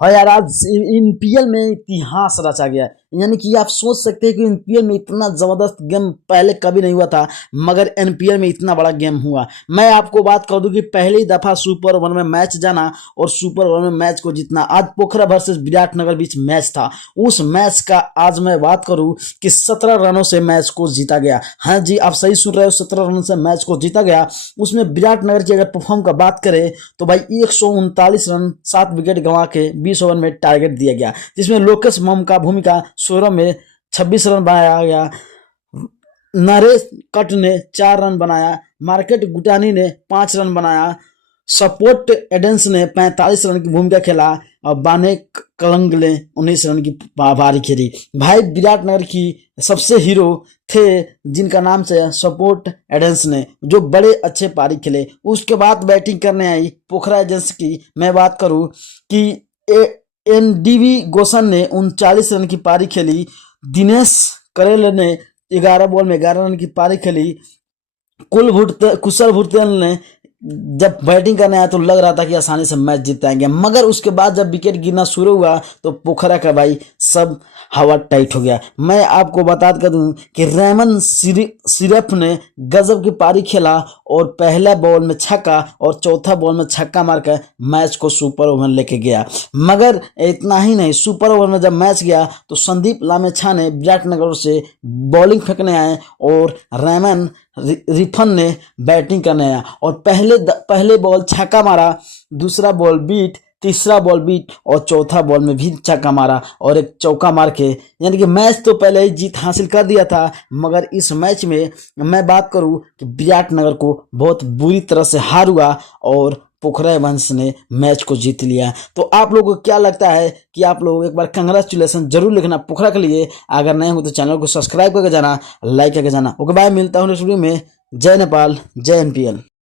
हाँ यार, आज एनपीएल में इतिहास रचा गया है। यानी कि आप सोच सकते हैं कि एनपीएल में इतना जबरदस्त गेम पहले कभी नहीं हुआ था, मगर एनपीएल में इतना बड़ा गेम हुआ। मैं आपको बात कर दूं कि पहली दफा सुपर ओवर में मैच जाना और सुपर ओवर में मैच को जीतना। आज पोखरा वर्सेस विराटनगर बीच मैच था। उस मैच का आज मैं बात करूं कि 17 रनों से मैच को जीता गया। हाँ जी, आप सही सुन रहे हो, 17 रन से मैच को जीता गया। उसमें विराटनगर की अगर परफॉर्म का बात करें तो भाई 139 रन 7 विकेट गंवा के 20 ओवर में टारगेट दिया गया, जिसमें लोकेश मम का भूमिका 16 में 26 रन बनाया गया। नरेश कट ने 4 रन बनाया, मार्केट गुटानी ने 5 रन बनाया, सपोर्ट एडेंस ने 45 रन की भूमिका खेला और बाने कलंग ने 19 रन की पारी खेली। भाई विराटनगर की सबसे हीरो थे जिनका नाम से सपोर्ट एडेंस ने, जो बड़े अच्छे पारी खेले। उसके बाद बैटिंग करने आई पोखरा एजेंस की मैं बात करूं कि एनडीवी गोसन ने 39 रन की पारी खेली। दिनेश करेल ने 11 बॉल में 11 रन की पारी खेली। कुशल भुर्तेल ने जब बैटिंग करने आया तो लग रहा था कि आसानी से मैच जीत जाएंगे, मगर उसके बाद जब विकेट गिरना शुरू हुआ तो पोखरा का भाई सब हवा टाइट हो गया। मैं आपको बता कर दूं कि रेमन सिरफ ने गजब की पारी खेला और पहला बॉल में छक्का और चौथा बॉल में छक्का मारकर मैच को सुपर ओवर लेके गया। मगर इतना ही नहीं, सुपर ओवर में जब मैच गया तो संदीप लामेछा ने विराटनगर से बॉलिंग फेंकने आए और रेमन रिफन ने बैटिंग करने आया और पहले बॉल छक्का मारा, दूसरा बॉल बीट, तीसरा बॉल बीट और चौथा बॉल में भी छक्का मारा और एक चौका मार के, यानी कि मैच तो पहले ही जीत हासिल कर दिया था। मगर इस मैच में मैं बात करूं कि विराटनगर को बहुत बुरी तरह से हार हुआ और पोखरा वंश ने मैच को जीत लिया। तो आप लोगों को क्या लगता है कि आप लोग एक बार कंग्रेचुलेसन जरूर लिखना पोखरा के लिए। अगर नए हो तो चैनल को सब्सक्राइब करके जाना, लाइक करके जाना। ओके बाय, मिलता हूँ नेक्स्ट वीडियो में। जय नेपाल, जय एनपीएल।